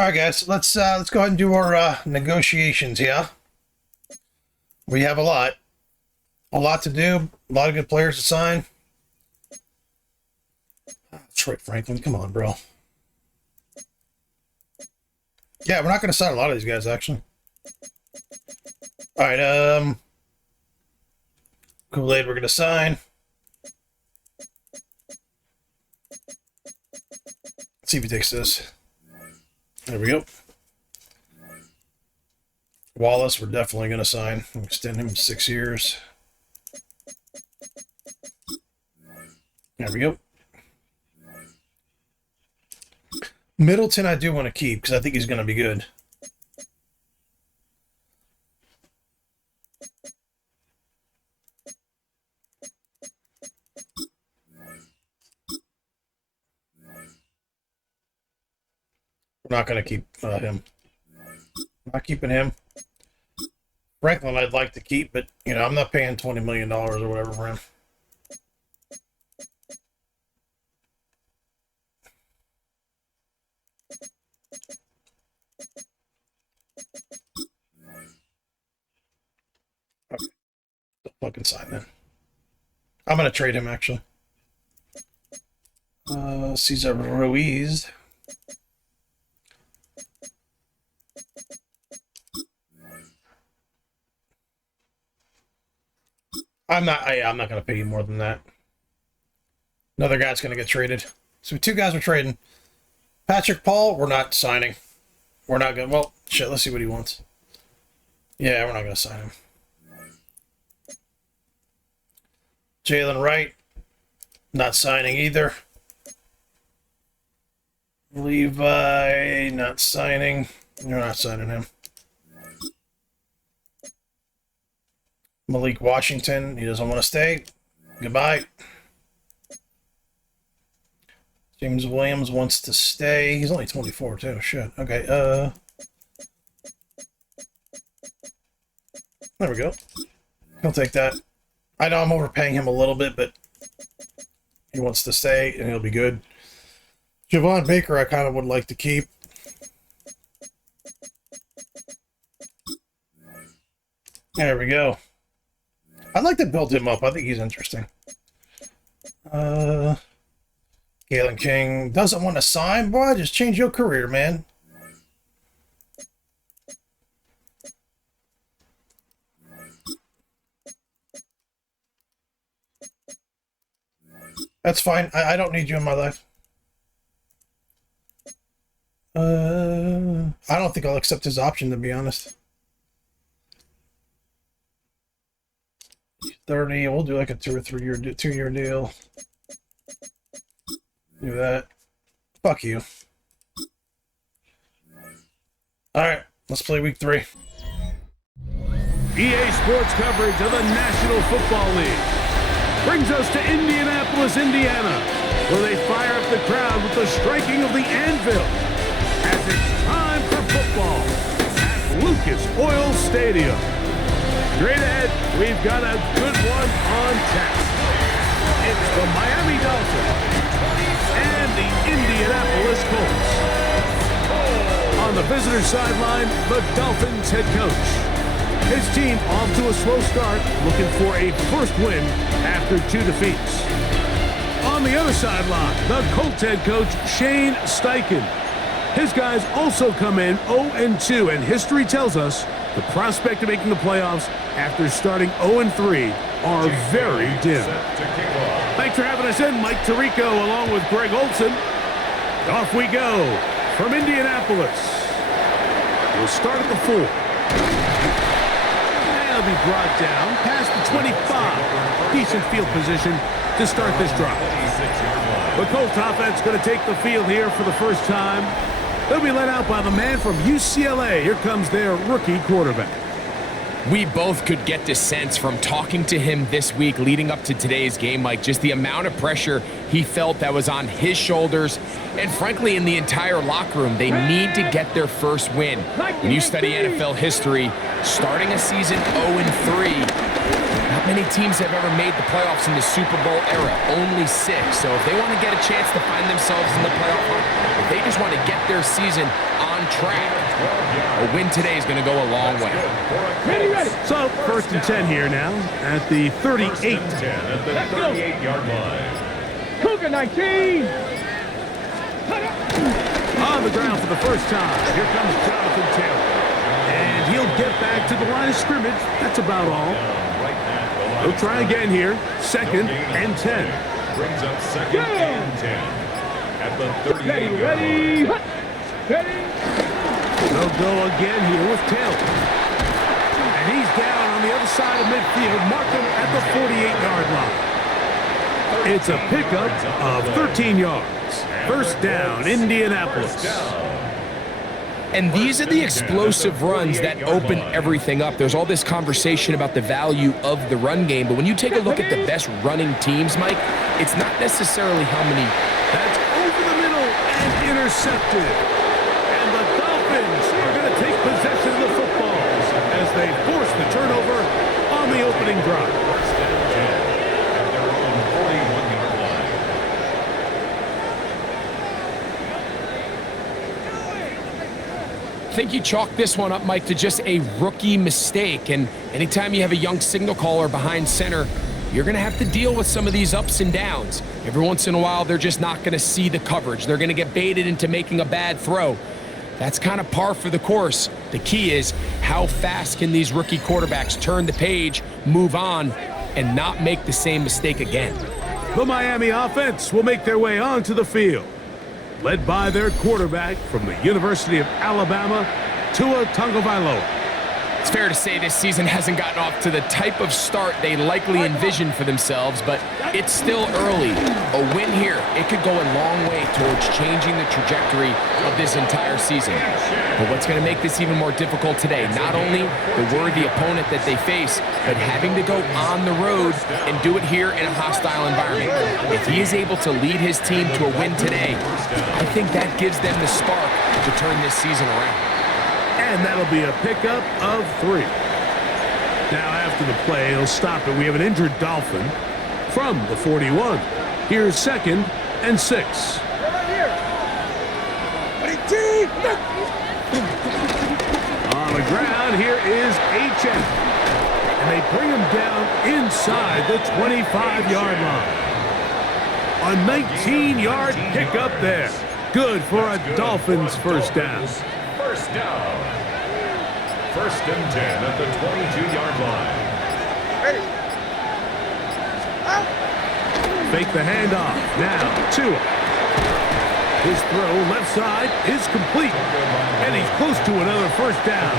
All right, guys. Let's go ahead and do our negotiations here. We have a lot to do. A lot of good players to sign. Troy Franklin, come on, bro. Yeah, we're not going to sign a lot of these guys, actually. All right, Kool-Aid we're going to sign. Let's see if he takes this. There we go. Wallace, we're definitely going to sign. Extend him 6 years. There we go. Middleton I do want to keep because I think he's going to be good. We're not going to keep him. Not keeping him. Franklin I'd like to keep, but, you know, I'm not paying $20 million or whatever for him. Okay. Don't fucking sign then. I'm going to trade him, actually. Cesar Ruiz. I'm not going to pay you more than that. Another guy's going to get traded. So 2 guys are trading. Patrick Paul, we're not signing. We're not going to... Well, shit, let's see what he wants. Yeah, we're not going to sign him. Jalen Wright, not signing either. Levi, not signing. You're not signing him. Malik Washington, he doesn't want to stay. Goodbye. James Williams wants to stay. He's only 24 too. Shit. Okay. There we go. He'll take that. I know I'm overpaying him a little bit, but he wants to stay and he'll be good. Javon Baker, I kind of would like to keep. There we go. I'd like to build him up. I think he's interesting. Galen King doesn't want to sign. Boy, just change your career, man. That's fine. I don't need you in my life. I don't think I'll accept his option, to be honest. 30. We'll do like a 2 or 3 year, 2 year deal. Do that. Fuck you. All right, let's play week 3. EA Sports coverage of the National Football League brings us to Indianapolis, Indiana, where they fire up the crowd with the striking of the anvil as it's time for football at Lucas Oil Stadium. Straight ahead, we've got a good one on tap. It's the Miami Dolphins and the Indianapolis Colts. On the visitor sideline, the Dolphins head coach. His team off to a slow start, looking for a first win after 2 defeats. On the other sideline, the Colts head coach, Shane Steichen. His guys also come in 0-2, and history tells us the prospect of making the playoffs after starting 0-3 are very dim. Thanks for having us in, Mike Tirico, along with Greg Olson. Off we go from Indianapolis. We'll start at the 4. And it'll be brought down past the 25. Decent field position to start this drive. The Colts offense going to take the field here for the first time. They'll be led out by the man from UCLA. Here comes their rookie quarterback. We both could get the sense from talking to him this week leading up to today's game, Mike, just the amount of pressure he felt that was on his shoulders and, frankly, in the entire locker room. They need to get their first win. When you study NFL history, starting a season 0-3, not many teams have ever made the playoffs in the Super Bowl era. Only 6. So if they want to get a chance to find themselves in the playoff hunt, if they just want to get their season on track, a win today is going to go a long way. Ready. So, 1st and 10 here now at the 38. At the 38-yard line. Cougar 19. On the ground for the first time. Here comes Jonathan Taylor. And he'll get back to the line of scrimmage. That's about all. He'll try again here. 2nd and 10. Brings up 2nd and 10. At the 38-yard Ready. line. Ready. They'll go again here with Taylor. And he's down on the other side of midfield. Mark him at the 48-yard line. It's a pickup of 13 yards. First down, Indianapolis. And these are the explosive runs that open everything up. There's all this conversation about the value of the run game, but when you take a look at the best running teams, Mike, it's not necessarily how many. That's over the middle and intercepted. And the Dolphins are going to take possession of the football as they force the turnover on the opening drive. First and 10 at their own 41-yard line. I think you chalk this one up, Mike, to just a rookie mistake. And anytime you have a young signal caller behind center, you're going to have to deal with some of these ups and downs. Every once in a while, they're just not going to see the coverage. They're going to get baited into making a bad throw. That's kind of par for the course. The key is how fast can these rookie quarterbacks turn the page, move on, and not make the same mistake again. The Miami offense will make their way onto the field, led by their quarterback from the University of Alabama, Tua Tagovailoa. It's fair to say this season hasn't gotten off to the type of start they likely envisioned for themselves, but it's still early. A win here, it could go a long way towards changing the trajectory of this entire season. But what's going to make this even more difficult today, not only the worthy opponent that they face, but having to go on the road and do it here in a hostile environment. If he is able to lead his team to a win today, I think that gives them the spark to turn this season around. And that'll be a pickup of 3. Now after the play, he'll stop it. We have an injured Dolphin from the 41. Here's 2nd and 6. On the ground, here is HN. And they bring him down inside the 25-yard line. A 19-yard pickup there. Good for a Dolphins first down. First down. 1st and 10 at the 22-yard line. Fake the handoff. Now, Tua. His throw left side is complete. And he's close to another first down.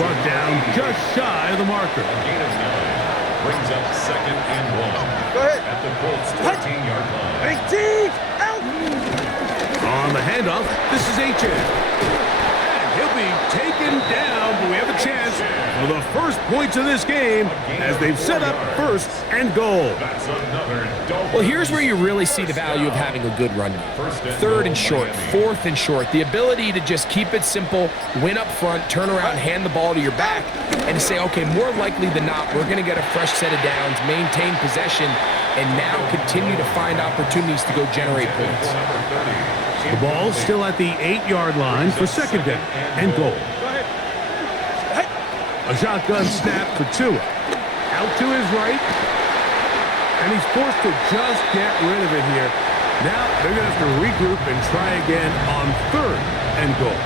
Brought down just shy of the marker. Gain of 9. Brings up 2nd and 1. Go ahead. At the Colts 13-yard line. 18. Out. On the handoff, this is HN. He'll be taken down, but we have a chance for the first points of this game as they've set up 1st and goal. That's another Dolphins. Well, here's where you really see the value of having a good run game. 3rd and short, 4th and short. The ability to just keep it simple, win up front, turn around, hand the ball to your back, and to say, okay, more likely than not, we're going to get a fresh set of downs, maintain possession, and now continue to find opportunities to go generate points. The ball still at the 8-yard line for 2nd down and goal. A shotgun snap for Tua. Out to his right. And he's forced to just get rid of it here. Now they're going to have to regroup and try again on 3rd and goal.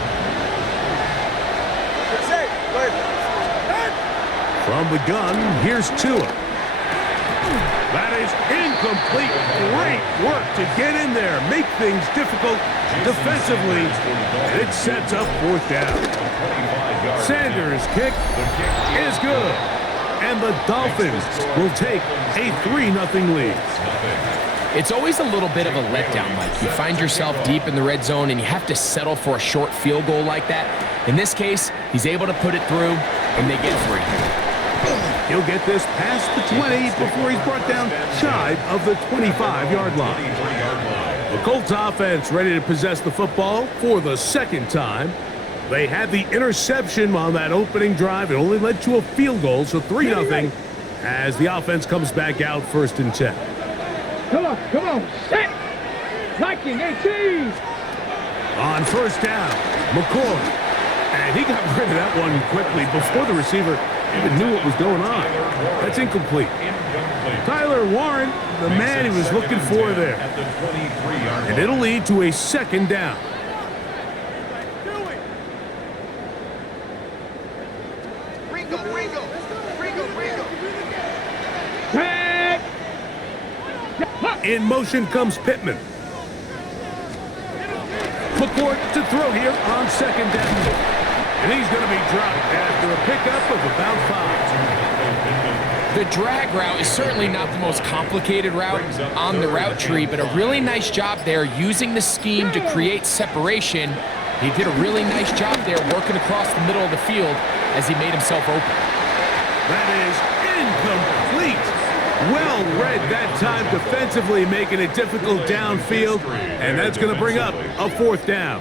From the gun, here's Tua. That is incomplete. Great work to get in there, make things difficult defensively, and it sets up 4th down. Sanders' kick is good, and the Dolphins will take a 3-0 lead. It's always a little bit of a letdown, Mike. You find yourself deep in the red zone, and you have to settle for a short field goal like that. In this case, he's able to put it through, and they get 3. He'll get this past the 20 before he's brought down shy of the 25-yard line. The Colts offense ready to possess the football for the 2nd time. They had the interception on that opening drive. It only led to a field goal, so 3-0. as the offense comes back out 1st and 10. Come on, set. 1918. On 1st down, McCoy. And he got rid of that one quickly before the receiver even knew what was going on. That's incomplete. Tyler Warren, the man he was looking for there. And it'll lead to a 2nd down. Tag. In motion comes Pittman. McCoy to throw here on 2nd down. And he's going to be dropped after a pickup of about 5. The drag route is certainly not the most complicated route on the route tree, but a really nice job there using the scheme to create separation. He did a really nice job there working across the middle of the field as he made himself open. That is incomplete. Well read that time defensively, making it difficult downfield, and that's going to bring up a 4th down.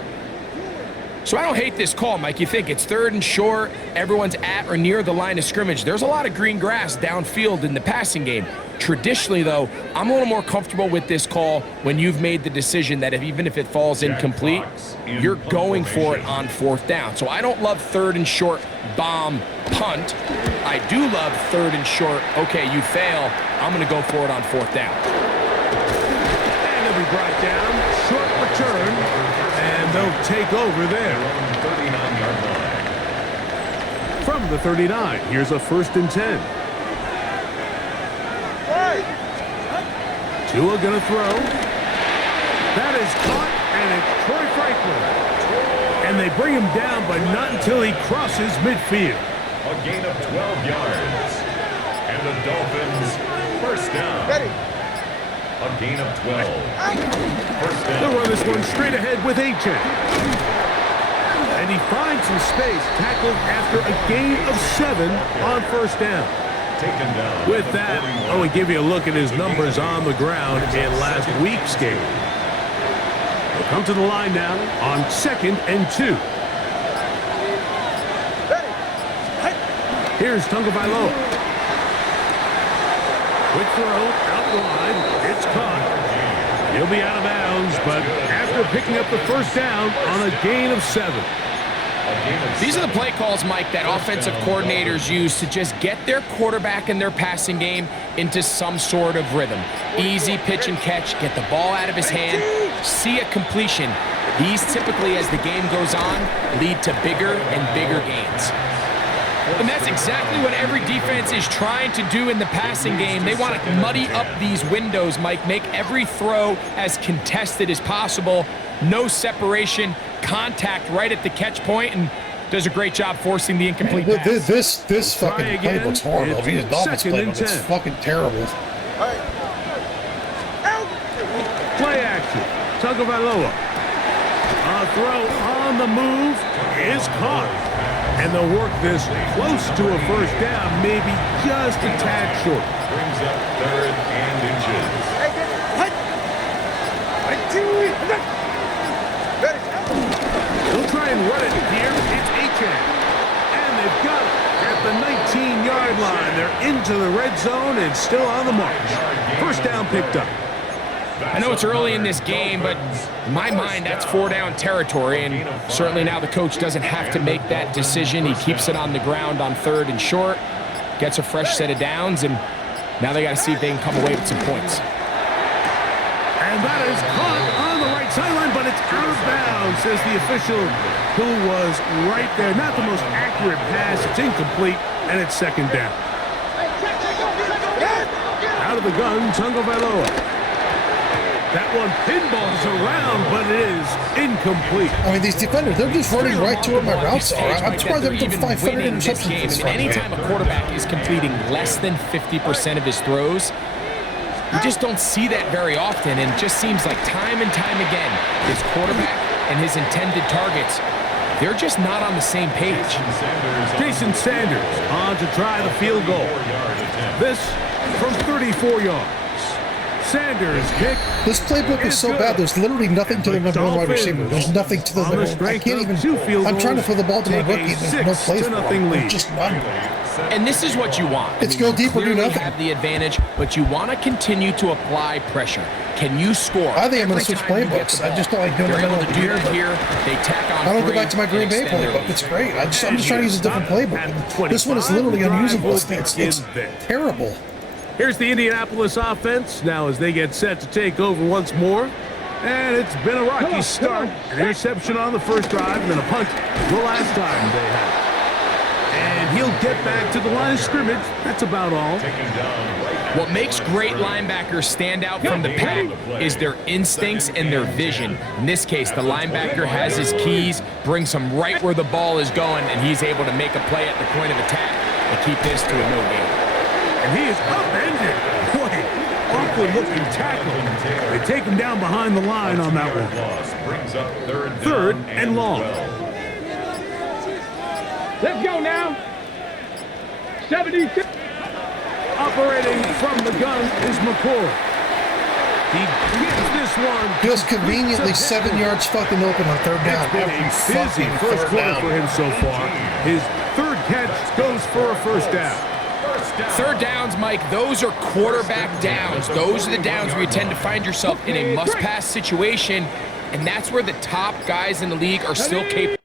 So I don't hate this call, Mike. You think it's 3rd and short, everyone's at or near the line of scrimmage. There's a lot of green grass downfield in the passing game. Traditionally, though, I'm a little more comfortable with this call when you've made the decision that even if it falls incomplete, you're going for it on 4th down. So I don't love 3rd and short bomb punt. I do love 3rd and short, okay, you fail, I'm going to go for it on 4th down. And it'll be brought down, short return, and they'll take over there. From the 39, here's a 1st and 10. Tua gonna throw. That is caught, and it's Troy Franklin. And they bring him down, but not until he crosses midfield. A gain of 12 yards. And the Dolphins, 1st down. Ready. A gain of 12. 1st down. They'll run this one straight ahead with Achan. And he finds some space, tackled after a gain of 7 on 1st down. Taken down. With that, oh, we give you a look at his numbers on the ground in last week's game. They'll come to the line now on 2nd and 2. Here's Tagovailoa. Quick throw, out wide. It's caught. He'll be out of bounds, but after picking up the 1st down on a gain of 7. These are the play calls, Mike, that offensive coordinators use to just get their quarterback and their passing game into some sort of rhythm. Easy pitch and catch, get the ball out of his hand, see a completion. These typically, as the game goes on, lead to bigger and bigger gains. And that's exactly what every defense is trying to do in the passing game. They want to muddy up these windows, Mike, make every throw as contested as possible. No separation, contact right at the catch point, and does a great job forcing the incomplete pass. This fucking playbook's horrible. These Dolphins playbook is fucking terrible. Play action. Tagovailoa. A throw on the move is caught. And they'll work this close to a 1st down, maybe just a tad short. Brings up 3rd and inches. They'll try and run it here. It's Achan. And they've got it at the 19-yard line. They're into the red zone and still on the march. 1st down picked up. I know it's early in this game, but in my mind, that's 4-down territory, and certainly now the coach doesn't have to make that decision. He keeps it on the ground on 3rd and short, gets a fresh set of downs, and now they got to see if they can come away with some points. And that is caught on the right sideline, but it's out of bounds, says the official, who was right there. Not the most accurate pass. It's incomplete, and it's 2nd down. Out of the gun, Tagovailoa. That one pinballs around, but it is incomplete. I mean, these defenders, they're just running right to where my routes are. I'm surprised they're even 500 interceptions this game. Anytime a quarterback is completing less than 50% of his throws, you just don't see that very often, and it just seems like time and time again, his quarterback and his intended targets, they're just not on the same page. Jason Sanders on to try the field goal. This from 34 yards. Sanders kick. This playbook is so bad. There's literally nothing to the number 1 wide receiver. There's nothing to the number. I can't even. I'm trying to throw the ball to my rookie. There's no place for him. There's just none. And this is what you want. It's go deep or do clearly nothing. have the advantage, but you want to continue to apply pressure. Can you score? I think I'm going to every switch time you get playbooks. the I just don't like doing They're the able middle to of the do year. that here. They tack on I don't go three back to my Green and Bay extend their playbook. lead. It's great. I'm just trying to use a different playbook. This one is literally unusable. It's terrible. Here's the Indianapolis offense now as they get set to take over once more. And it's been a rocky start. An interception on the first drive and then a punt the last time they had. And he'll get back to the line of scrimmage. That's about all. What makes great linebackers stand out from the pack is their instincts and their vision. In this case, the linebacker has his keys, brings him right where the ball is going, and he's able to make a play at the point of attack and keep this to a no gain. And he is upended. Boy, awkward-looking tackle. They take him down behind the line on that one. Third and long. Let's go now. 72. Operating from the gun is McCoy. He gets this one. Just conveniently 7 yards fucking open on third down. It's been a Every busy fucking first third quarter down. for him so far. His third catch goes for a first down. Third downs, Mike, those are quarterback downs. Those are the downs where you tend to find yourself in a must-pass situation, and that's where the top guys in the league are still capable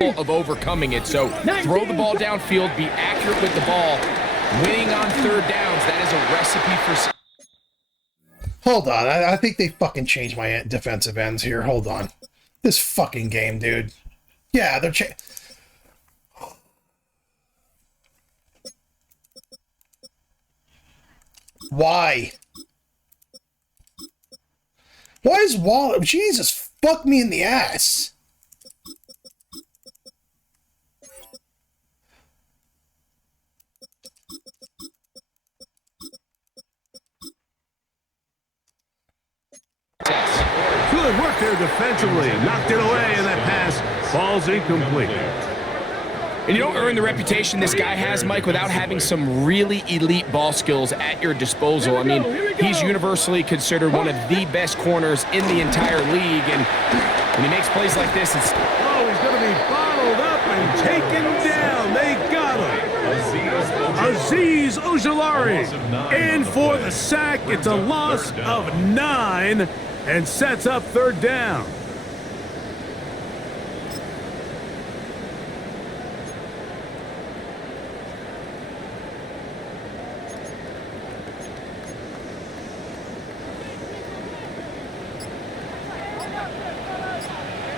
of overcoming it. So throw the ball downfield, be accurate with the ball. Winning on third downs, that is a recipe for... Hold on. I think they fucking changed my defensive ends here. Hold on. This fucking game, dude. Yeah, they're Why? Why is Waller... Jesus, fuck me in the ass. Good work there defensively. Knocked it away, and that pass falls incomplete. And you don't earn the reputation this guy has, Mike, without having some really elite ball skills at your disposal. I mean, he's universally considered one of the best corners in the entire league, and when he makes plays like this, it's... Oh, he's going to be bottled up and taken down. They got him. Azeez Ojulari in for the sack. It's a loss of 9 and sets up third down.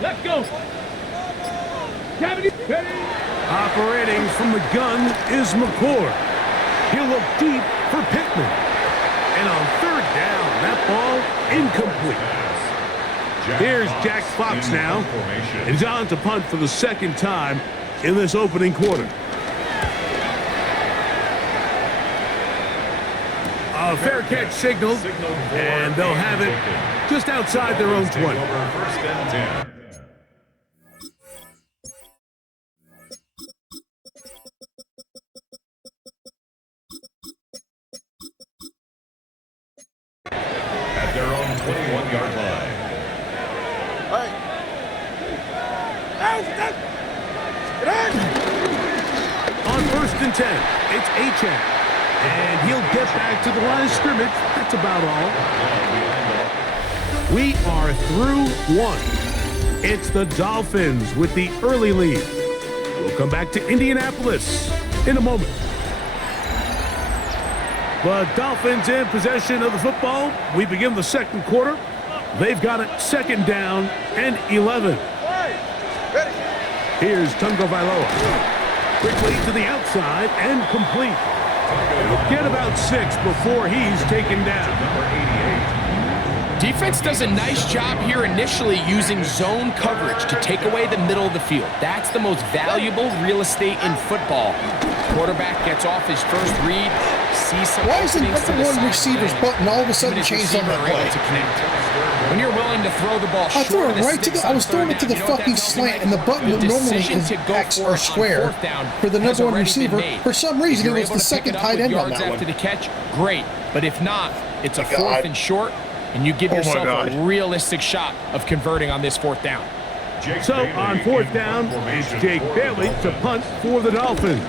Let's go. 70. Operating from the gun is McCoy. He'll look deep for Pittman. And on third down, that ball incomplete. Here's Jack Fox now. And he's on to punt for the second time in this opening quarter. A fair catch signaled, and they'll have it just outside their own 20. First and 10. At their own 21-yard line. On first and 10, it's Achane. And he'll get back to the line of scrimmage. That's about all. We are through one. It's the Dolphins with the early lead. We'll come back to Indianapolis in a moment. The Dolphins in possession of the football. We begin the second quarter. They've got it second down and 11. Here's Tungo Vailoa. Quickly to the outside and complete. He'll get about 6 before he's taken down. Defense does a nice job here initially using zone coverage to take away the middle of the field. That's the most valuable real estate in football. Quarterback gets off his first read, sees some Why isn't openings to the one side, receiver's and button all of a sudden his changed on receiver that are able play? to connect. When you're willing to throw the ball I short threw of it the right to sticks the. I was on throwing third it to the down, you know what fucking that tells me, slant, and the button The normally decision is to go X for or it on square fourth down for the has number one already receiver. been made. For some If reason, it you're was able the to pick second it up tight with end on yards that after one. the catch, great. But if not, it's a God. fourth and short. and you give yourself God. a realistic shot of converting on this 4th down. So on 4th down, it's Jake Bailey to punt for the Dolphins.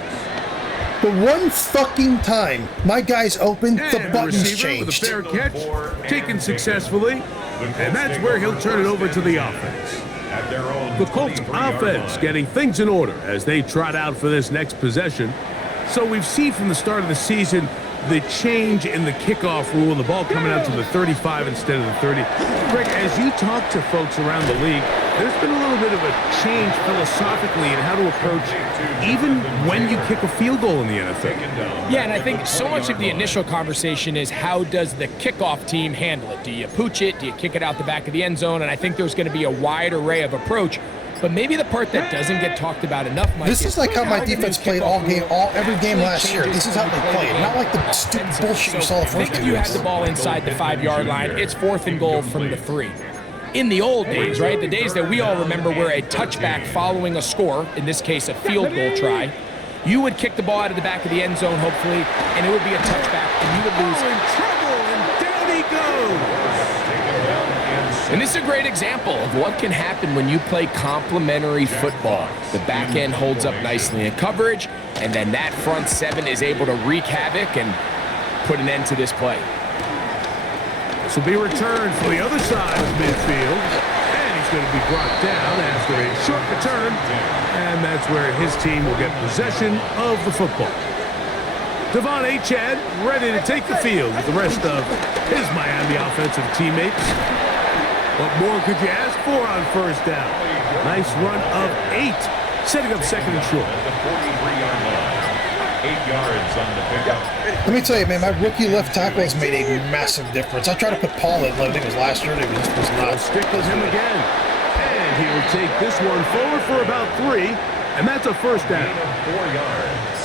The one fucking time my guy's open, the And buttons receiver with a changed. fair catch, taken successfully, and that's where he'll turn it over to the offense. The Colts offense getting things in order as they trot out for this next possession. So we've seen from the start of the season the change in the kickoff rule, the ball coming out to the 35 instead of the 30. Greg, as you talk to folks around the league, there's been a little bit of a change philosophically in how to approach even when you kick a field goal in the NFL. Yeah, and I think so much of the initial conversation is how does the kickoff team handle it? Do you pooch it? Do you kick it out the back of the end zone? And I think there's going to be a wide array of approach. But maybe the part that doesn't get talked about enough, Mike, This is like how my defense played every game last year. This is how they played, not like the stupid bullshit you saw the first Think two you had weeks. the ball inside the 5-yard line. It's 4th and goal from the 3. In the old days, right, the days that we all remember where a touchback following a score, in this case a field goal try, you would kick the ball out of the back of the end zone, hopefully, and it would be a touchback, and you would lose. In trouble, and down he goes. And this is a great example of what can happen when you play complementary football. The back end holds up nicely in coverage, and then that front 7 is able to wreak havoc and put an end to this play. This will be returned from the other side of midfield, and he's going to be brought down after a short return, and that's where his team will get possession of the football. Devon Achad ready to take the field with the rest of his Miami offensive teammates. What more could you ask for on 1st down? Nice run of 8, setting up 2nd and short. At the 43-yard line. 8 yards on the pickup. Let me tell you, man, my rookie left tackle has made a massive difference. I tried to put Paul in, I think it was last year, and it just was I'll not. stick with him again. And he will take this one forward for about 3, and that's a 1st down. Gain of 4 yards.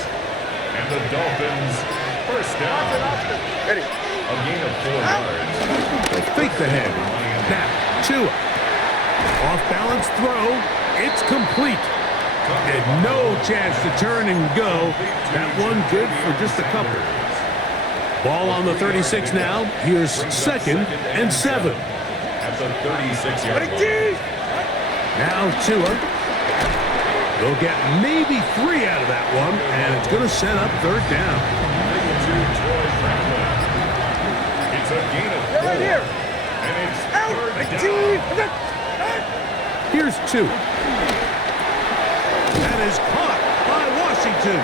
And the Dolphins, 1st down. A gain of 4 yards. They fake the head. Now, Tua. Off-balance throw. It's complete. And no chance to turn and go. That one good for just a couple. Ball on the 36 now. Here's 2nd and 7. At the 36-yard line. Now Tua. They'll get maybe 3 out of that one, and it's going to set up 3rd down. To Troy Franklin. It's a gain of 4. Right here. And it's 3rd down. Here's 2. That is caught by Washington.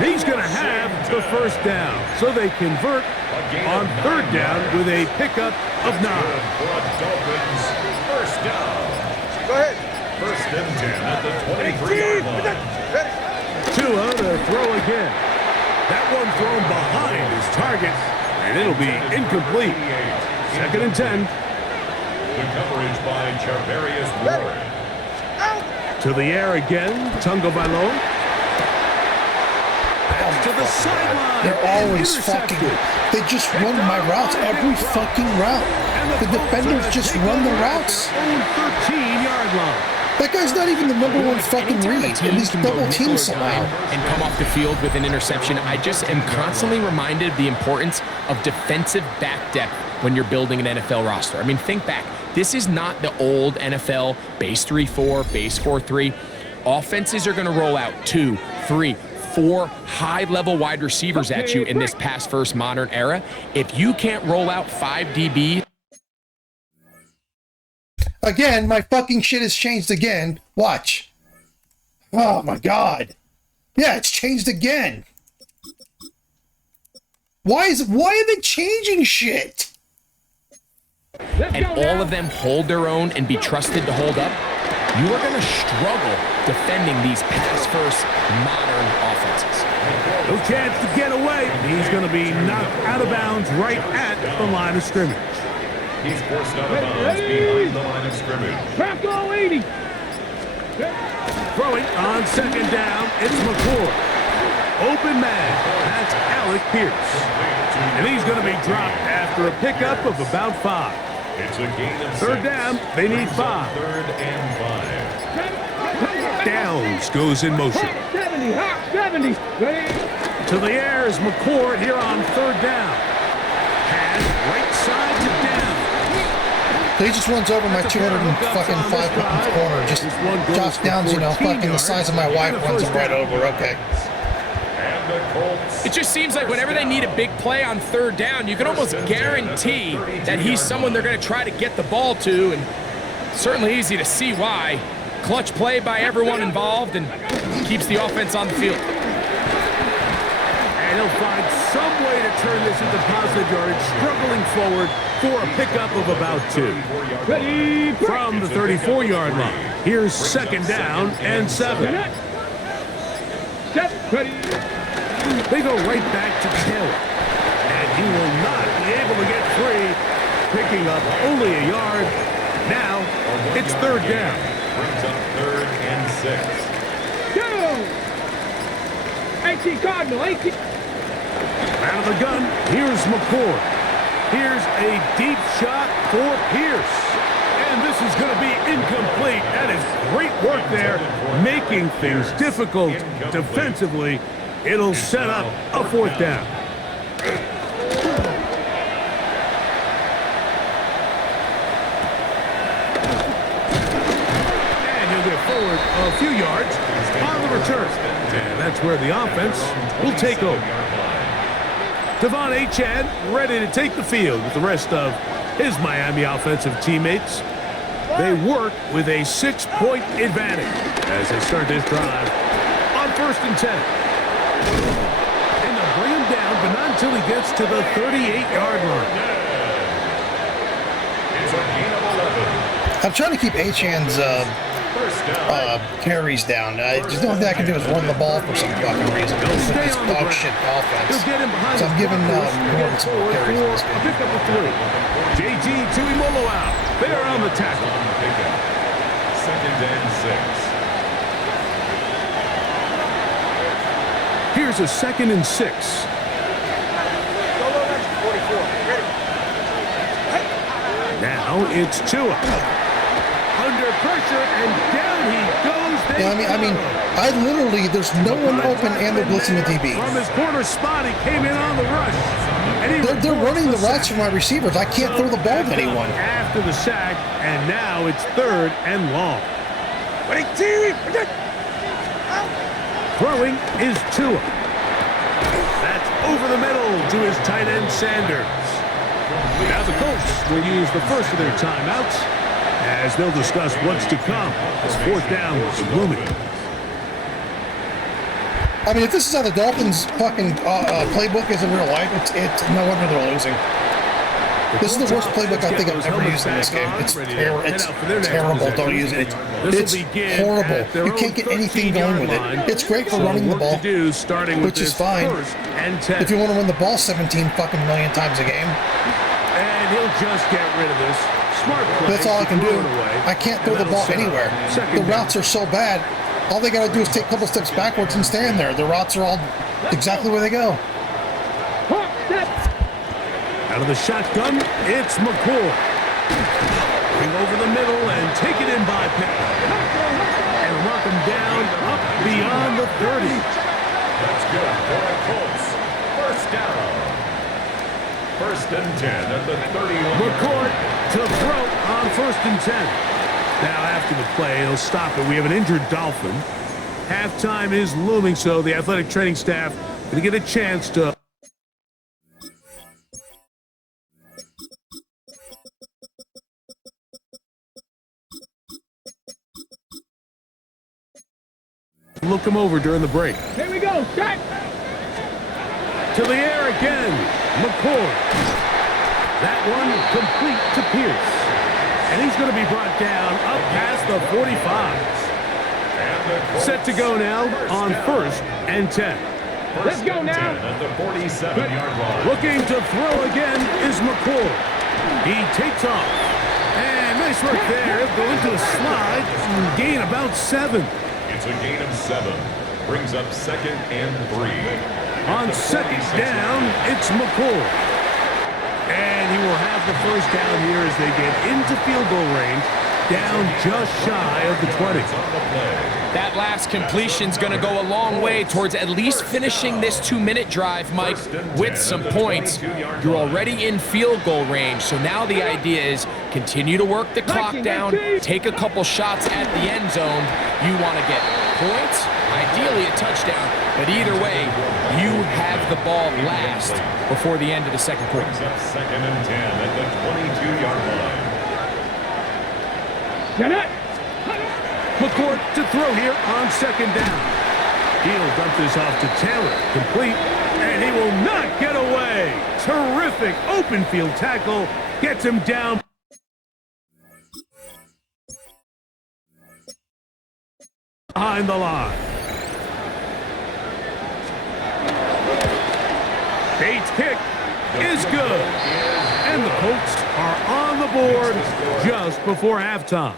He's going to have the 1st down. So they convert on 3rd down with a pickup of 9. For a Dolphins, 1st down. Go ahead. 1st and 10 at the 23-yard line. Tua to throw again. That one thrown behind his target, and it'll be incomplete. 2nd and 10. The coverage by Charvarius Ward. To the air again, Tunga Vailoa. Pass to the sideline. They're always Intercepted. fucking. They just run my routes every fucking route. The defenders just run the routes. Own 13-yard line. That guy's not even the number one fucking read, and he's Can go double nickel team or somehow. dime and come off the field with an interception. I just am constantly reminded of the importance of defensive back depth when you're building an NFL roster. I mean, think back. This is not the old NFL base 3-4, base 4-3. Offenses are going to roll out 2, 3, 4 high-level wide receivers at you in this pass-first modern era. If you can't roll out 5 DB. Again, my fucking shit has changed again. Watch. Oh my god. Yeah, it's changed again. Why are they changing shit? And all of them hold their own and be trusted to hold up, you are going to struggle defending these pass-first modern offenses. No chance to get away. He's going to be knocked out of bounds right at the line of scrimmage. He's forced out of bounds behind the line of scrimmage. Back all 80. Throwing on 2nd down, it's McCord. Open man, that's Alec Pierce. And he's going to be dropped after a pickup of about 5. It's a gain of 3rd 6. down, they need 5. 3rd and 5. Downs goes in motion. 70, hot 70. To the air is McCord here on 3rd down. Pass right side to So he just runs over my 205-pound corner. Just Josh Downs, fucking the size of my wife runs him right over. Okay. It just seems like whenever they need a big play on third down, you can almost guarantee that he's someone they're going to try to get the ball to, and certainly easy to see why. Clutch play by everyone involved and keeps the offense on the field. And he'll find some way to turn this into positive yardage, struggling forward for a pickup of about 2. Ready, From the 34-yard line, here's second down and 7. Set, ready. They go right back to Taylor, and he will not be able to get free, picking up only a yard. Now, it's third down. Brings up 3rd and 6. Go! 18 Cardinal, 18. Out of the gun, here's McCord. Here's a deep shot for Pierce. And this is going to be incomplete. That is great work there, making things difficult defensively. It'll set up a 4th down. And he'll get forward a few yards on the return. And that's where the offense will take over. Devon Achane ready to take the field with the rest of his Miami offensive teammates. They work with a 6-point advantage as they start this drive on 1st and 10. And they'll bring him down, but not until he gets to the 38-yard line. It's a gain of 11. I'm trying to keep Achane's carries down. Just the only thing I can do is run the ball for some fucking reason. It's dog shit offense. So I'm giving Gordon some more carries in this game. Pick up a 3. JG Tuimoloau out. They're on the tackle. 2nd and 6. Here's a 2nd and 6. Now it's Tua. Under pressure, and down he goes. I literally, there's no one open, and they're blitzing the DB. From his corner spot, he came in on the rush. And They're running the routes for my receivers. I can't throw the ball to anyone. After the sack, and now it's 3rd and long. Throwing is Tua. That's over the middle to his tight end Sanders. Now the Colts will use the first of their timeouts as they'll discuss what's to come. This 4th down is looming. I mean, if this is how the Dolphins fucking playbook is in real life, it's no wonder they're losing. This is the worst playbook I think I've ever used in this game. It's terrible. Don't use it. It's horrible. You can't get anything going with it. It's great for running the ball, which is fine. If you want to run the ball 17 fucking million times a game. And he'll just get rid of this. Smart play. That's all I can do. I can't throw the ball anywhere. The routes are so bad. All they got to do is take a couple steps backwards and stand there. The routes are all exactly where they go. Out of the shotgun, it's McCord. Bring over the middle and take it in by Pitt. And knock him down up beyond the 30. That's good for the Colts. 1st down. 1st and 10 at the 31. McCord to throw on 1st and 10. Now after the play, he'll stop it. We have an injured Dolphin. Halftime is looming, so the athletic training staff going to get a chance to look him over during the break. Here we go, shot. To the air again, McCord. That one complete to Pierce. And he's going to be brought down up past the 45. Set to go now on 1st and 10. Let's go now. At the 47-yard line. Looking to throw again is McCord. He takes off. And nice work there. Go into a slide and gain about 7. It's a gain of 7. Brings up 2nd and 3. On 2nd down, it's McCord. And he will have the 1st down here as they get into field goal range. down just shy of the 20. That last completion's going to go a long way towards at least finishing this 2-minute drive, Mike, with some points. You're already in field goal range, so now the idea is continue to work the clock down, take a couple shots at the end zone. You want to get points, ideally a touchdown, but either way, you have the ball last before the end of the second quarter. Second and 10 at the 22-yard line. McCourt to throw here on second down. He'll dump this off to Taylor. Complete, and he will not get away. Terrific open field tackle. Gets him down. Behind the line. Bates' kick is good. And the Colts are on the board just before halftime.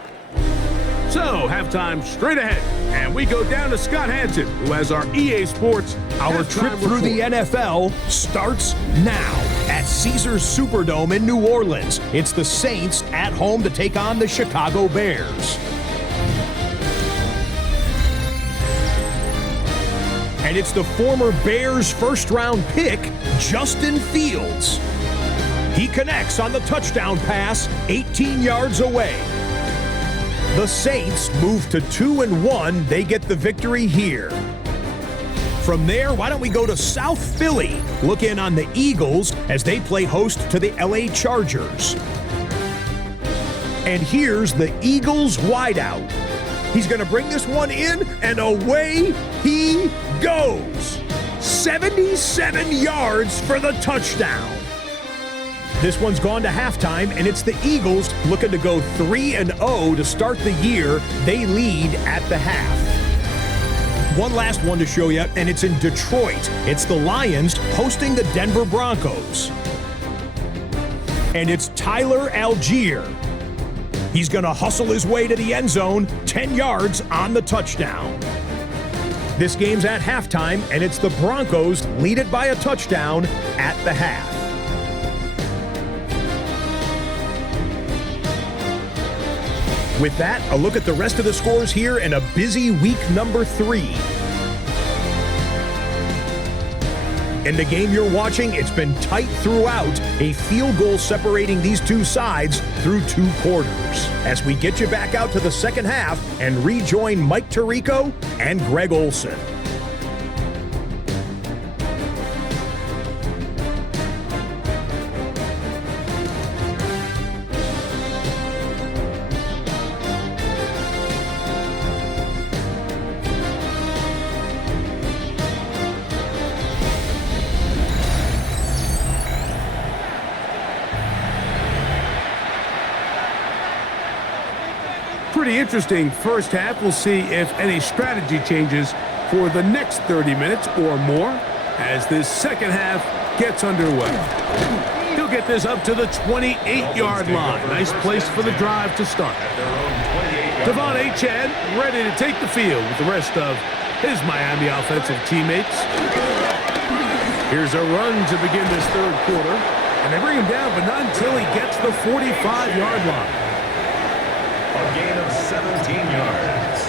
So, halftime straight ahead, and we go down to Scott Hanson, who has our EA Sports. Our trip through the NFL starts now at Caesars Superdome in New Orleans. It's the Saints at home to take on the Chicago Bears. And it's the former Bears first-round pick, Justin Fields. He connects on the touchdown pass 18 yards away. The Saints move to 2-1. They get the victory here. From there, why don't we go to South Philly? Look in on the Eagles as they play host to the LA Chargers. And here's the Eagles wideout. He's going to bring this one in, and away he goes. 77 yards for the touchdown. This one's gone to halftime, and it's the Eagles looking to go 3-0 to start the year. They lead at the half. One last one to show you, and it's in Detroit. It's the Lions hosting the Denver Broncos. And it's Tyler Algier. He's going to hustle his way to the end zone, 10 yards on the touchdown. This game's at halftime, and it's the Broncos lead it by a touchdown at the half. With that, a look at the rest of the scores here in a busy week number 3. In the game you're watching, it's been tight throughout, a field goal separating these two sides through 2 quarters. As we get you back out to the second half and rejoin Mike Tirico and Greg Olson. Pretty interesting first half. We'll see if any strategy changes for the next 30 minutes or more as this second half gets underway. He'll get this up to the 28-yard line. Nice place for the drive to start. Devon Achane ready to take the field with the rest of his Miami offensive teammates. Here's a run to begin this third quarter. And they bring him down, but not until he gets the 45-yard line. A gain of 17 yards.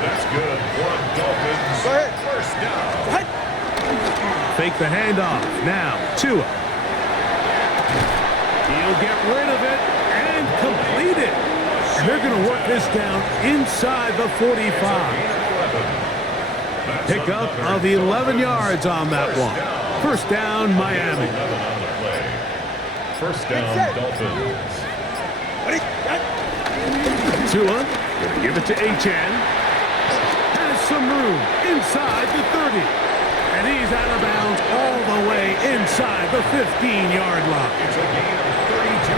That's good for a Dolphins first down. Fake the handoff. Now, Tua. He'll get rid of it and complete it. And they're going to work this down inside the 45. Pickup of 11 yards on that one. First down, Miami. First down, Dolphins. Tua, going to give it to Achane. Has some room inside the 30. And he's out of bounds all the way inside the 15-yard line.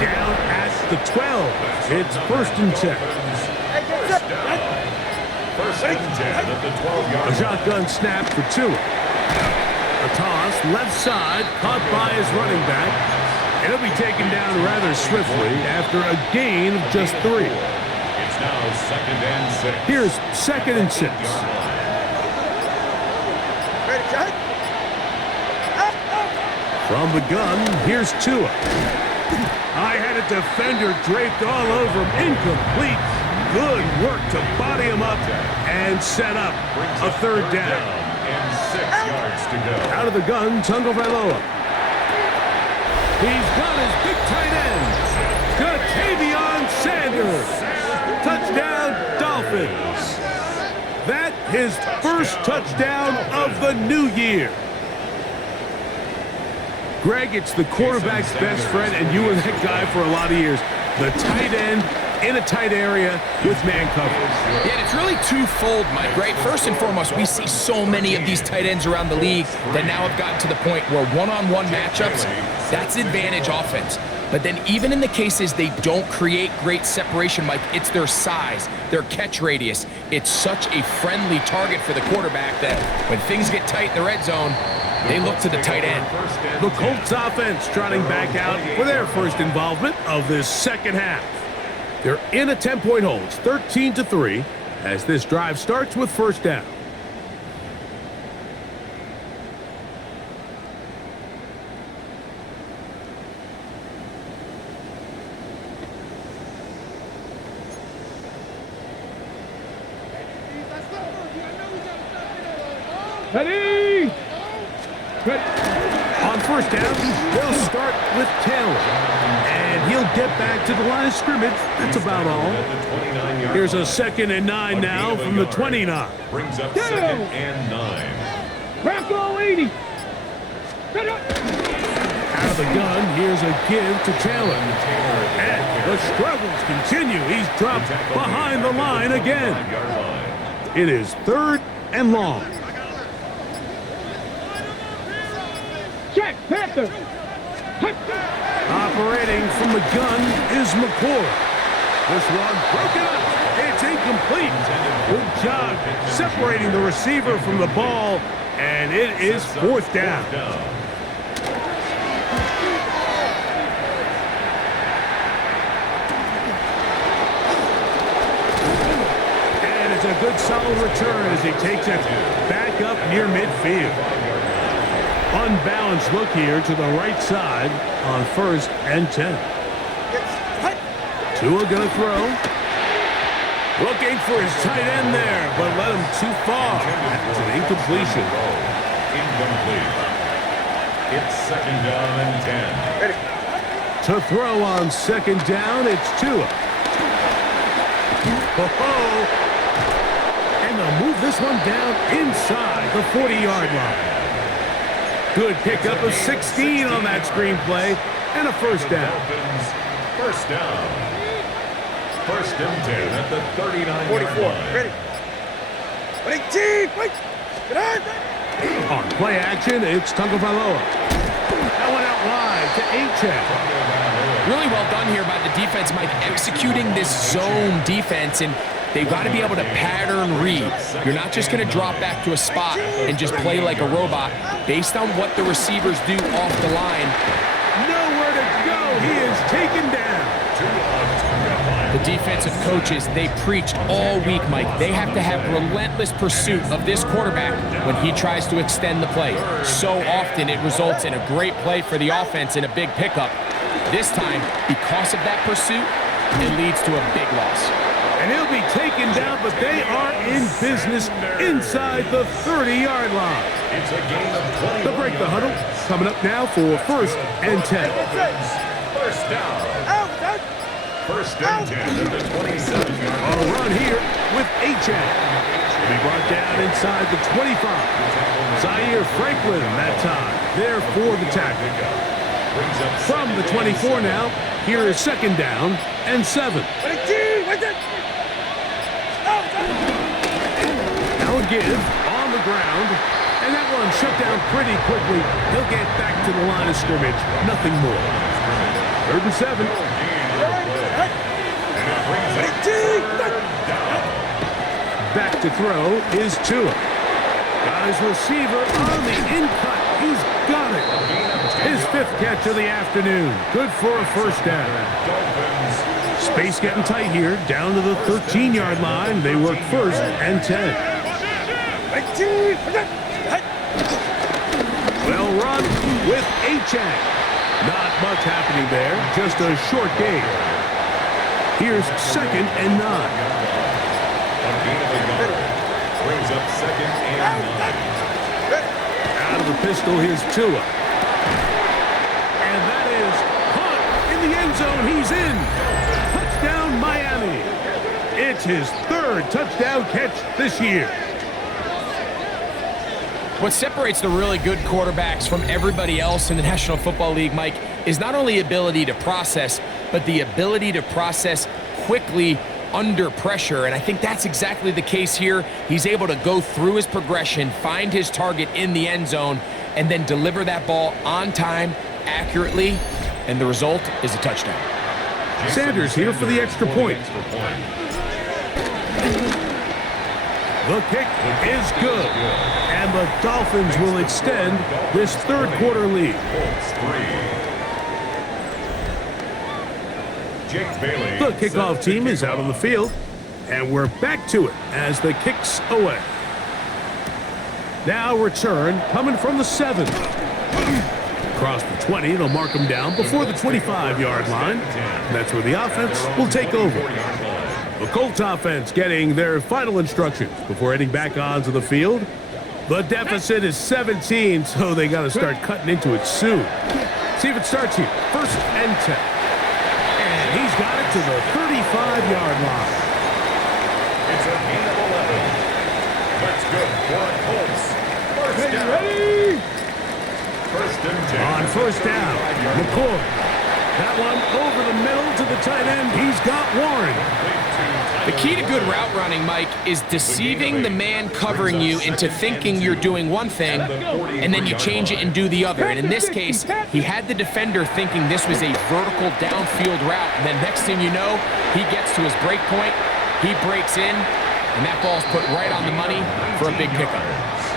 Down at the 12. It's first and 10. First and 10 at the 12-yard line. A shotgun snap for Tua. A toss left side, caught by his running back. It'll be taken down rather swiftly after a gain of just 3. It's now second and 6. Here's second and 6. From the gun, here's Tua. I had a defender draped all over him. Incomplete. Good work to body him up and set up a third down. And 6 yards to go. Out of the gun, Tagovailoa. He's got his big tight end, Ja'Tavion Sanders. Touchdown, Dolphins. That his first touchdown of the new year. Greg, it's the quarterback's best friend, and you were that guy for a lot of years. The tight end in a tight area with man coverage. Yeah, and it's really twofold, Mike, right? First and foremost, we see so many of these tight ends around the league that now have gotten to the point where one-on-one matchups, that's advantage offense. But then even in the cases they don't create great separation, Mike, it's their size, their catch radius. It's such a friendly target for the quarterback that when things get tight in the red zone, they look to the tight end. The Colts offense trotting back out for their first involvement of this second half. They're in a 10-point hole. It's 13-3 as this drive starts with first down. Ready? On first down, they'll start with Taylor. And he'll get back to the line of scrimmage. That's about all. Here's a 2nd and 9 now from the 29. Brings up 2nd and 9. Rocco 80. Out of the gun, here's a give to Taylor. And the struggles continue. He's dropped behind the line again. It is 3rd and long. Check, Panther. Operating from the gun is McCord. This one broken up. It's incomplete. Good job separating the receiver from the ball, and it is 4th down. And it's a good solid return as he takes it back up near midfield. Unbalanced look here to the right side on 1st and 10. Tua gonna throw. Looking for his tight end there, but led him too far. That's an incompletion. Incomplete. It's 2nd down and 10. To throw on 2nd down, it's Tua. Oh, and they'll move this one down inside the 40-yard line. Good pickup of 16 on that screenplay and a first down. First down. 1st and 10 at the 39-yard line. Ready. Wait, team, wait. Get on. On play action, it's Tagovailoa. That one out wide to Achane. Really well done here by the defense, Mike, executing this zone defense, and they've got to be able to pattern read. You're not just going to drop back to a spot and just play like a robot. Based on what the receivers do off the line, Nowhere to go. He is taken down. the defensive coaches, they preached all week, Mike. They have to have relentless pursuit of this quarterback when he tries to extend the play. So often it results in a great play for the offense and a big pickup. This time, because of that pursuit, it leads to a big loss. And he'll be taken down, but they are in business inside the 30-yard line. It's a gain of 20. The break the huddle coming up now for 1st and 10. First down. 1st and 10 at the 27-yard On a run here with Achane. He'll be brought down inside the 25. Zaire Franklin that time there for the tackle. From the 24 now, here is 2nd down and 7. Now a give on the ground, and that one shut down pretty quickly. He'll get back to the line of scrimmage, nothing more. 3rd and 7. Back to throw is Tua. Got his receiver on the in-cut. He's got it. His 5th catch of the afternoon. Good for a first down. Space getting tight here. Down to the 13-yard line. They work 1st and 10. Well run with Achane. Not much happening there, just a short gain. Here's 2nd and 9. A gain of a yard. Brings up 2nd and 9. Out of the pistol, here's Tua. And that is caught in the end zone. He's in. Touchdown, Miami. It's his 3rd touchdown catch this year. What separates the really good quarterbacks from everybody else in the National Football League, Mike, is not only ability to process, but the ability to process quickly under pressure. And I think that's exactly the case here. He's able to go through his progression, find his target in the end zone, and then deliver that ball on time, accurately, and the result is a touchdown. Sanders here for the extra point. The kick is good, and the Dolphins will extend this 3rd quarter lead. The kickoff team is out on the field, and we're back to it as the kick's away. Now return coming from the 7. Across the 20, they'll mark him down before the 25-yard line. That's where the offense will take over. The Colts offense getting their final instructions before heading back onto the field. The deficit is 17, so they got to start cutting into it soon. See if it starts here. 1st and 10. And he's got it to the 35-yard line. It's a gain of 11. That's good for Colts. First down. Ready? 1st and 10. On 1st down, McCoy. That one over the middle to the tight end. He's got Warren. The key to good route running, Mike, is deceiving the man covering you into thinking you're doing one thing, and then you change it and do the other. And in this case, he had the defender thinking this was a vertical downfield route, and then next thing you know, he gets to his break point, he breaks in, and that ball's put right on the money for a big pickup.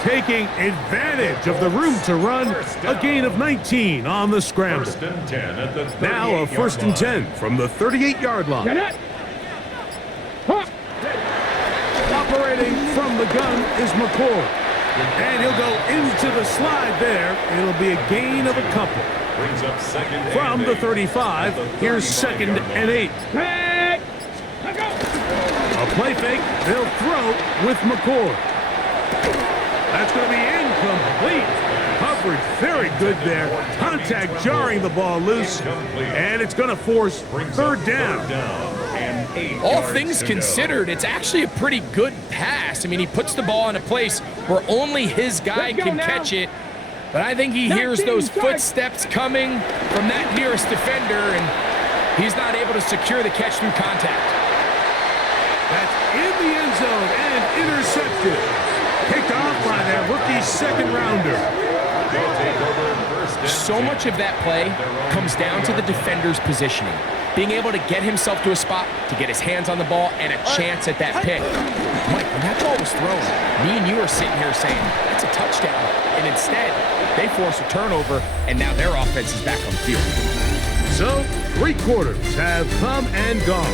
Taking advantage of the room to run, a gain of 19 on the scramble. 1st and 10 at the 38-yard line. Now a 1st and 10 from the 38-yard line. Get it. Huh. Operating from the gun is McCoy. And he'll go into the slide there. It'll be a gain of a couple. Brings up 2nd From and the 8. 35, here's 2nd and 8. Hey. Let's go. A play fake. They'll throw with McCoy. That's going to be incomplete. Coverage very good there. Contact jarring the ball loose. And it's going to force 3rd down. And 8 All yards things to considered, it's actually a pretty good pass. I mean, he puts the ball in a place where only his guy Let's go can now. catch it. But I think he hears those footsteps coming from that nearest defender, and he's not able to secure the catch through contact. That's in the end zone and intercepted. Picked off by their rookie 2nd rounder. So much of that play comes down to the defender's positioning. Being able to get himself to a spot, to get his hands on the ball, and a chance at that pick. Mike, when that ball was thrown, me and you are sitting here saying, that's a touchdown. And instead, they force a turnover, and now their offense is back on the field. So, 3 quarters have come and gone.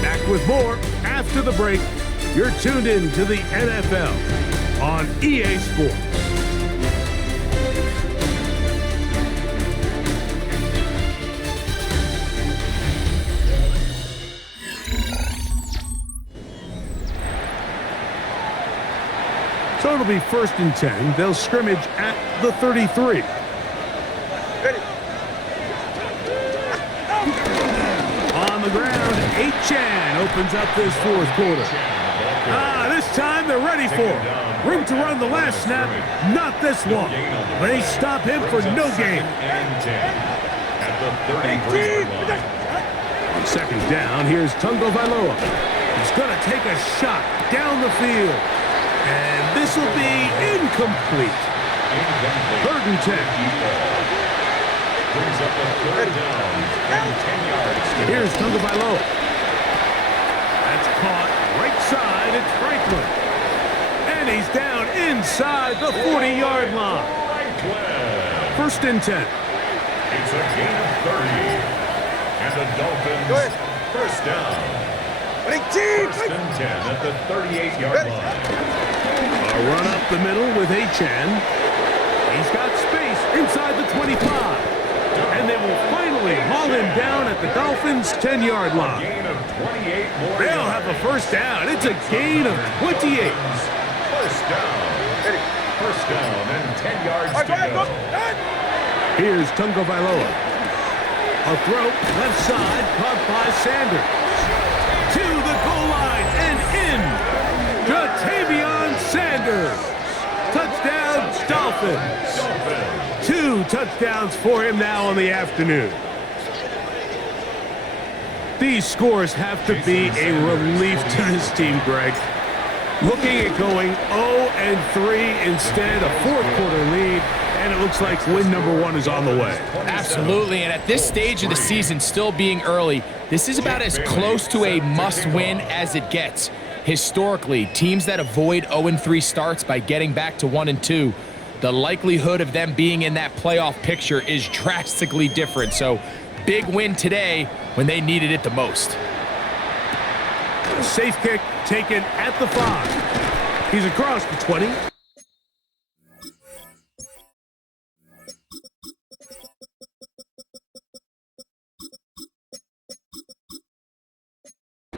Back with more after the break. You're tuned in to the NFL on EA Sports. So it'll be 1st and 10. They'll scrimmage at the 33. On the ground, Chan opens up this 4th quarter. This time they're ready for it. Room to run the last snap, not this one. They stop him for no gain. At the 33-yard line. On 2nd down, here's Tungo Vailoa. He's going to take a shot down the field. And this will be incomplete. 3rd and 10. Brings up a 3rd down and 10 yards. Here's Tungo Vailoa. That's caught right side. It's Franklin. And he's down inside the 40-yard line. 1st and 10. It's a gain of 30. And the Dolphins, 1st down. 1st and 10 at the 38-yard line. A run up the middle with Chan. He's got space inside the 25. And they will finally haul him down at the Dolphins' 10-yard line. Gain of 28 more. They'll have a first down. It's a gain of 28. First down. First down and 10 yards to go. Here's Tungo Vailoa. A throw, left side, caught by Sanders. To the goal line and in. Jatavion Sanders. Touchdown, Dolphins. 2 touchdowns for him now on the afternoon. These scores have to be a relief to this team, Greg. Looking at going 0-3 instead, a fourth-quarter lead, and it looks like win number 1 is on the way. Absolutely, and at this stage of the season, still being early, this is about as close to a must-win as it gets. Historically, teams that avoid 0-3 starts by getting back to 1-2, the likelihood of them being in that playoff picture is drastically different. So, big win today when they needed it the most. Safe kick taken at the 5. He's across the 20.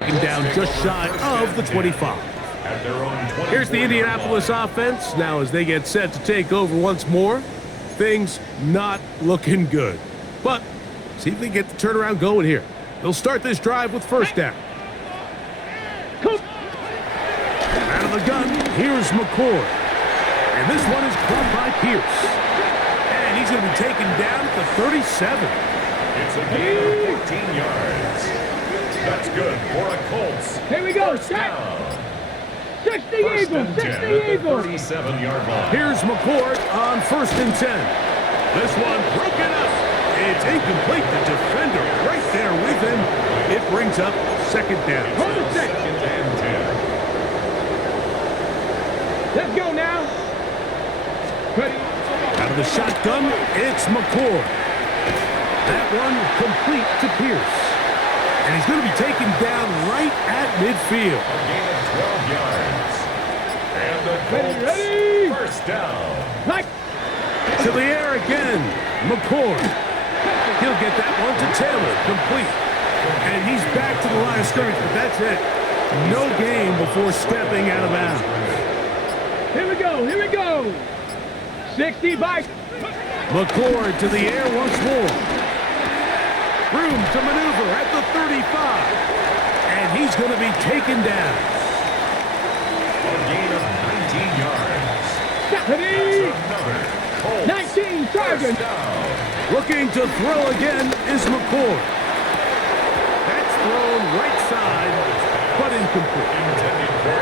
Down just shy of the 25. Here's the Indianapolis offense. Now as they get set to take over once more, things not looking good. But see if they get the turnaround going here. They'll start this drive with first down. Out of the gun, here's McCord. And this one is caught by Pierce. And he's going to be taken down at the 37. It's a gain of 14 yards. That's good for a Colts. Here we go. First down. 60 First Eagles. and 60 10 at the Eagles. 37-yard line. Here's McCord on first and 10. This one broken up. It's incomplete. The defender right there with him. It brings up second down. Hold it, Second and 10. Let's go now. Ready. Out of the shotgun, it's McCord. That one complete to Pierce. And he's going to be taken down right at midfield. A gain of 12 yards. And the Colts Ready. first down. Like. To the air again, McCord. He'll get that one to Taylor, complete. And he's back to the line of scrimmage, but that's it. No gain before stepping out of bounds. Here we go. Here we go. 60 by. McCord to the air once more. Room to maneuver at the 35. And he's going to be taken down. A gain of 19 yards. Ready. Another Colts 19 Sergeant. first down. Looking to throw again is McCord. That's thrown right side, but incomplete.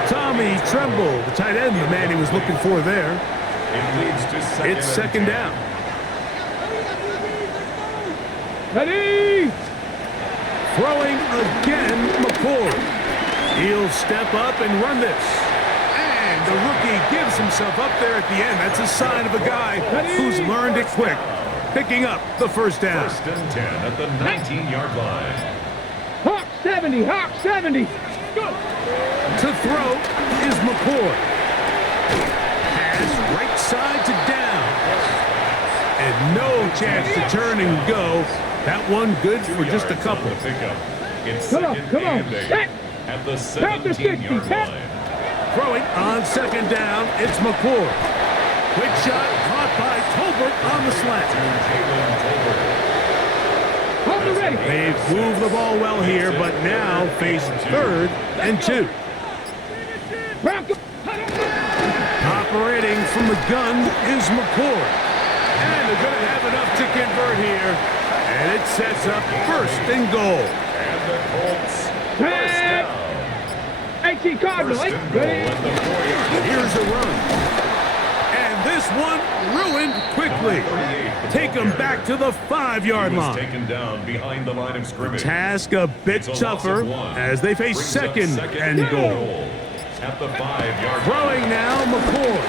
Tommy Tremble, the tight end, the man he was looking for there. It leads to second It's and second 10. down. Ready. Throwing again, McCord. He'll step up and run this. And the rookie gives himself up there at the end. That's a sign of a guy who's learned it quick. Picking up the first down. First and 10 at the 19-yard line. Hawk 70. Hawk 70. Go. To throw is McCord. Pass right side to down. And no chance to turn and go. That one good for just a couple. The pickup. It's Come on, second come on. and 8 Set. at the Count to 60. 17-yard Set. line. Throwing on second down, it's McCord. Quick shot caught by Tolbert on the slant. Hold it ready. They've moved the ball well here, but now face third and 2. Bronco. Operating from the gun is McCord. And they're going to have enough to convert here. And it sets up first and goal. And the Colts first down. 18 Cardinal. First and goal Ready. at the 4-yard line. Here's a run. And this one ruined quickly. Take them back to the 5-yard He was line. taken down behind the line of scrimmage. Task a bit It's a loss tougher of 1. as they face Brings up second and goal. at the 5-yard line. Throwing now, McCord.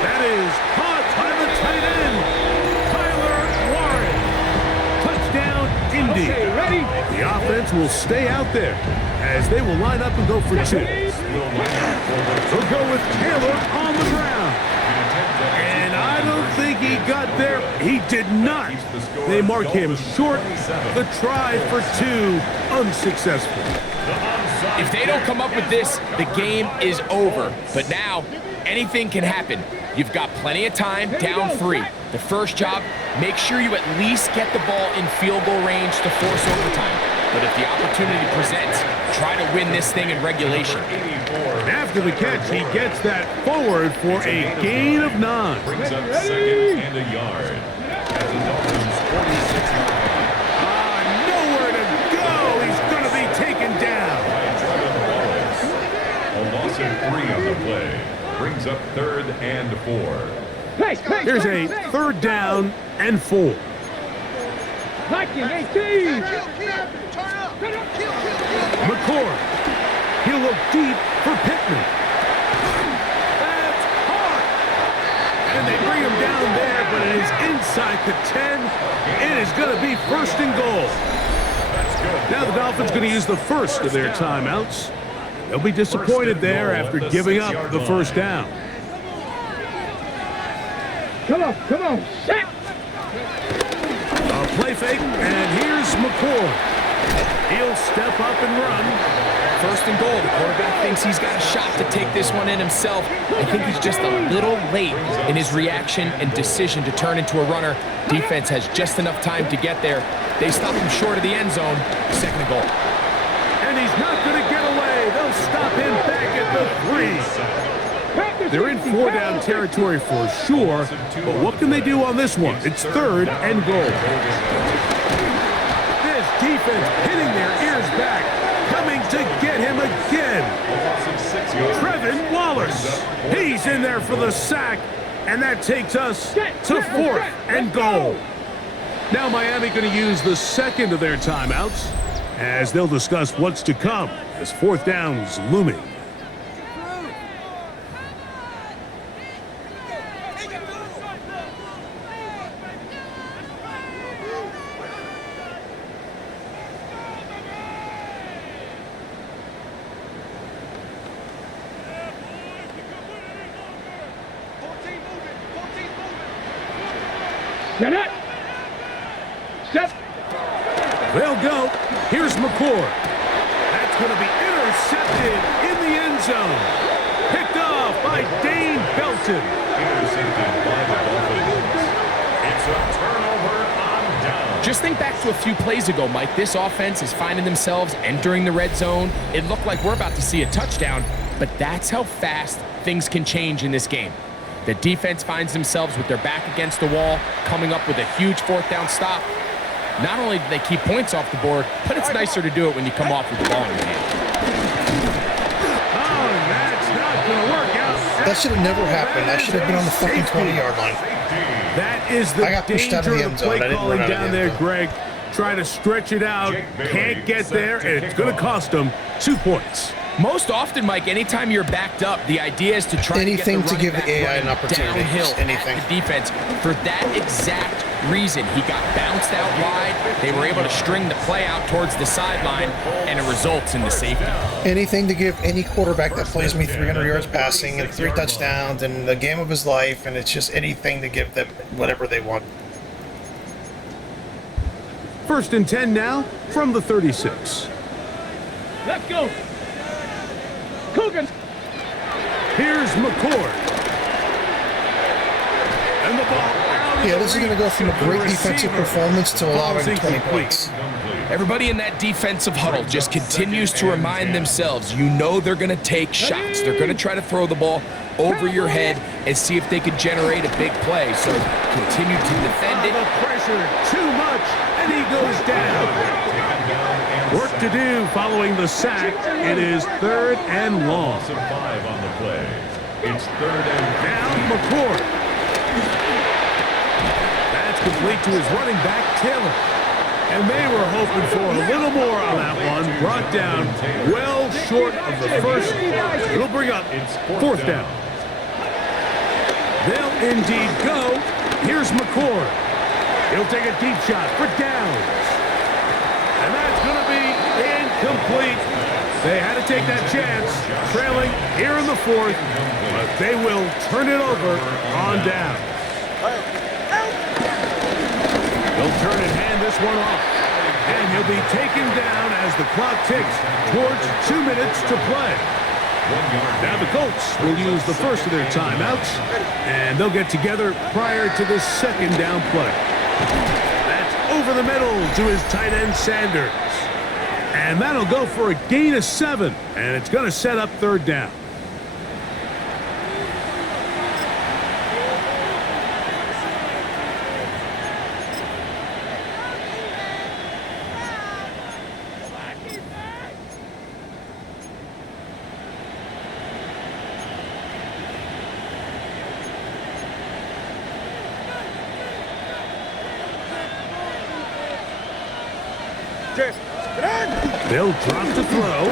That is caught by the tight end, Tyler Warren. Touchdown, Indy. Okay, ready. The offense will stay out there as they will line up and go for 2. We'll go with Taylor on the ground. And I don't think he got there? He did not. They mark him short. The try for 2, unsuccessful. If they don't come up with this, the game is over. But now, anything can happen. You've got plenty of time, down 3. The first job, make sure you at least get the ball in field goal range to force overtime. But if the opportunity presents, try to win this thing in regulation. After the catch, he gets that forward for a gain of 9. Brings up 2nd and a yard. At the Dolphins' 46-yard line. Nowhere to go. He's going to be taken down. A loss of 3 on the play. Brings up 3rd and 4. Here's a 3rd down and 4. Viking 18. McCord. He'll look deep for Pittman. That's hard. And they bring him down there, but it is inside the 10. It is going to be 1st and goal. Now the Dolphins going to use the first of their timeouts. They'll be disappointed there after giving up the 1st down. Come on, set. A play fake, and here's McCord. He'll step up and run. 1st and goal. The quarterback thinks he's got a shot to take this one in himself. I think he's just a little late in his reaction and decision to turn into a runner. Defense has just enough time to get there. They stop him short of the end zone. 2nd and goal. And he's not going to get away. They'll stop him back at the 3. They're in 4-down territory for sure, but what can they do on this one? It's 3rd and goal. This defense hitting their ears back, coming to get him again. Trevin Wallace, he's in there for the sack, and that takes us to 4th and goal. Now Miami going to use the 2nd of their timeouts, as they'll discuss what's to come as 4th down's looming. Set it. Set. They'll go. Here's McCord. That's going to be intercepted in the end zone. Picked off by Dane Belton. Intercepted by the Dolphins. It's a turnover on down. Just think back to a few plays ago, Mike. This offense is finding themselves entering the red zone. It looked like we're about to see a touchdown, but that's how fast things can change in this game. The defense finds themselves with their back against the wall, coming up with a huge 4th down stop. Not only do they keep points off the board, but it's nicer to do it when you come off with the ball in your hand. Oh, that's not going to work out. That should have never happened. That should have been on the fucking 20-yard line. That is the I got pushed out of the danger end of zone. I play didn't calling run out of down the end there, zone. Greg. Trying to stretch it out. Can't get there, and it's going to cost them 2 points. Most often, Mike, anytime you're backed up, the idea is to try Anything to to get give the the AI running an back opportunity. downhill Just anything. at the defense. For that exact reason, he got bounced out wide. They were able to string the play out towards the sideline, and it results in the safety. Anything to give any quarterback that plays me 300 yards passing and 3 touchdowns and the game of his life, and it's just anything to give them whatever they want. 1st and 10 now from the 36. Let's go. Coogan. Here's McCord. And the ball out. Yeah, this is going to go from a great defensive performance to allowing 20 points. Everybody in that defensive huddle just continues to remind themselves, you know they're going to take shots. They're going to try to throw the ball over your head and see if they can generate a big play. So continue to defend it. The pressure too much, and he goes down. Work to do following the sack. It is 3rd and long. Loss of 5 on the play. It's 3rd and Now McCord. That's complete to his running back, Taylor. And they were hoping for a little more on that one. Brought down well short of the first. It'll bring up 4th down. They'll indeed go. Here's McCord. He'll take a deep shot for downs. And that's going to be incomplete. They had to take that chance, trailing here in the 4th, but they will turn it over on down. He'll turn and hand this one off. And he'll be taken down as the clock ticks towards 2 minutes to play. Now the Colts will use the first of their timeouts, and they'll get together prior to the second down play. That's over the middle to his tight end Sanders. And that'll go for a gain of 7, and it's going to set up third down. They'll drop to throw.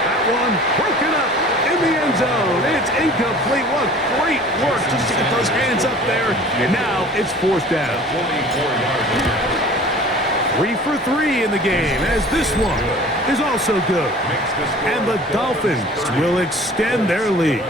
That one broken up in the end zone. It's incomplete. What great work just to get those hands up there. And now it's fourth down. 3 for 3 in the game, as this one is also good. And the Dolphins will extend their lead.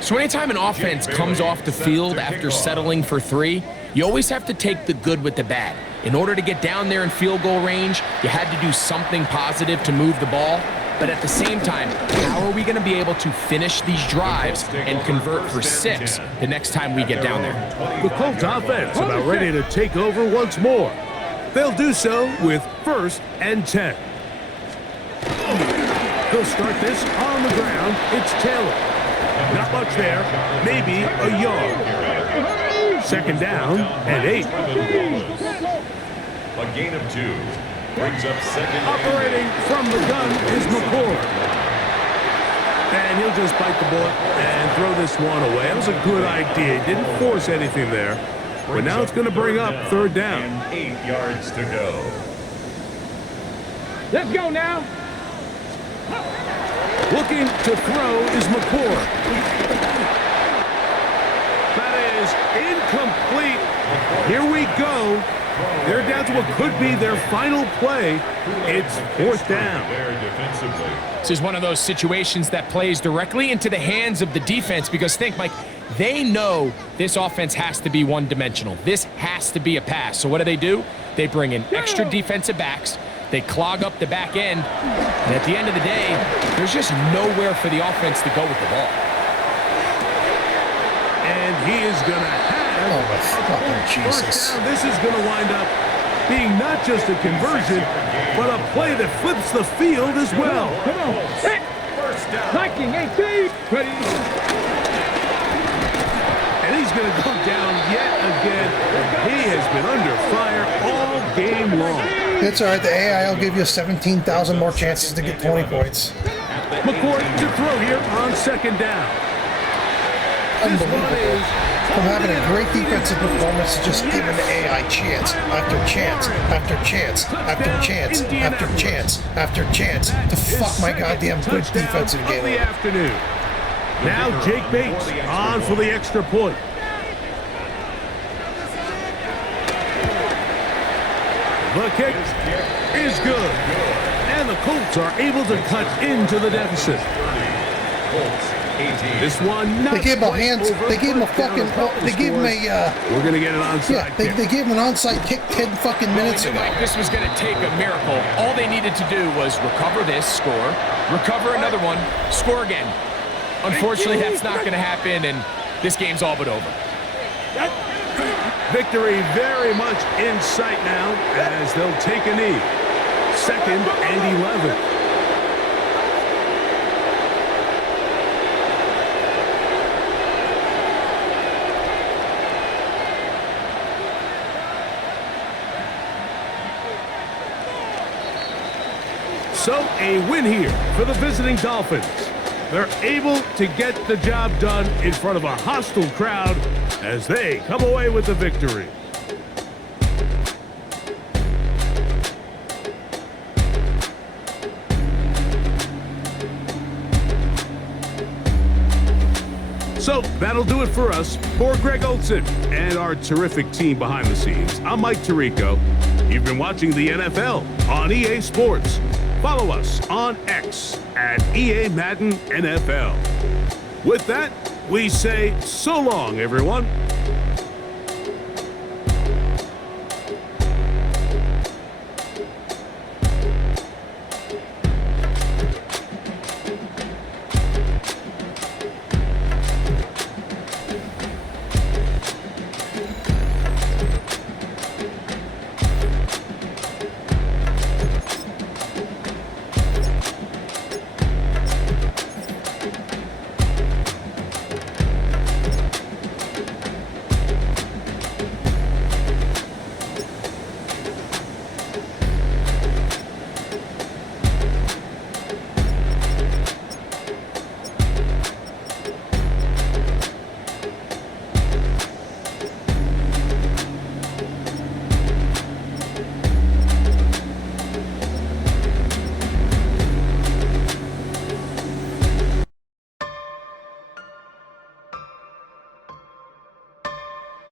So anytime an offense comes off the field after settling for 3, you always have to take the good with the bad. In order to get down there in field goal range, you had to do something positive to move the ball. But at the same time, how are we going to be able to finish these drives and convert for 6 the next time we get down there? The Colts offense about ready to take over once more. They'll do so with 1st and 10. He'll start this on the ground. It's Taylor. Not much there, maybe a yard. 2nd down and 8. A gain of 2. Brings up second. Operating from the gun is McCord. And he'll just bite the bullet and throw this one away. That was a good idea. He didn't force anything there. But now it's going to bring up third down. And 8 yards to go. Let's go now. Looking to throw is McCord. That is incomplete. Here we go. They're down to what could be their final play. It's fourth down. This is one of those situations that plays directly into the hands of the defense because think, Mike, they know this offense has to be one-dimensional. This has to be a pass. So what do? They bring in extra defensive backs. They clog up the back end. And at the end of the day, there's just nowhere for the offense to go with the ball. And he is going to have Jesus. This is going to wind up being not just a conversion, but a play that flips the field as well. Come on. Hit. Viking 18. Ready. And he's going to go down yet again. He has been under fire all game long. It's all right. The AI will give you 17,000 more chances to get 20 points. McCord to throw here on 2nd down. This one is From having a great defensive performance to just giving the AI chance after chance after chance after chance after chance after chance to fuck my goddamn good defensive game. Of the afternoon. Now Jake Bates on for the extra point. The kick is good. And the Colts are able to cut into the deficit. This one not They gave him a quite hands. over, They gave him a but down fucking. couple They gave him scores. a. We're gonna get an onside Yeah, kick. they gave him an onside kick 10 fucking minutes We knew, ago. Mike, this was going to take a miracle. All they needed to do was recover this, score, recover another one, score again. Unfortunately, that's not going to happen, and this game's all but over. Victory very much in sight now as they'll take a knee. 2nd and 11. So a win here for the visiting Dolphins. They're able to get the job done in front of a hostile crowd as they come away with the victory. So that'll do it for us. For Greg Olson and our terrific team behind the scenes, I'm Mike Tirico. You've been watching the NFL on EA Sports. Follow us on X at EA Madden NFL. With that, we say so long, everyone.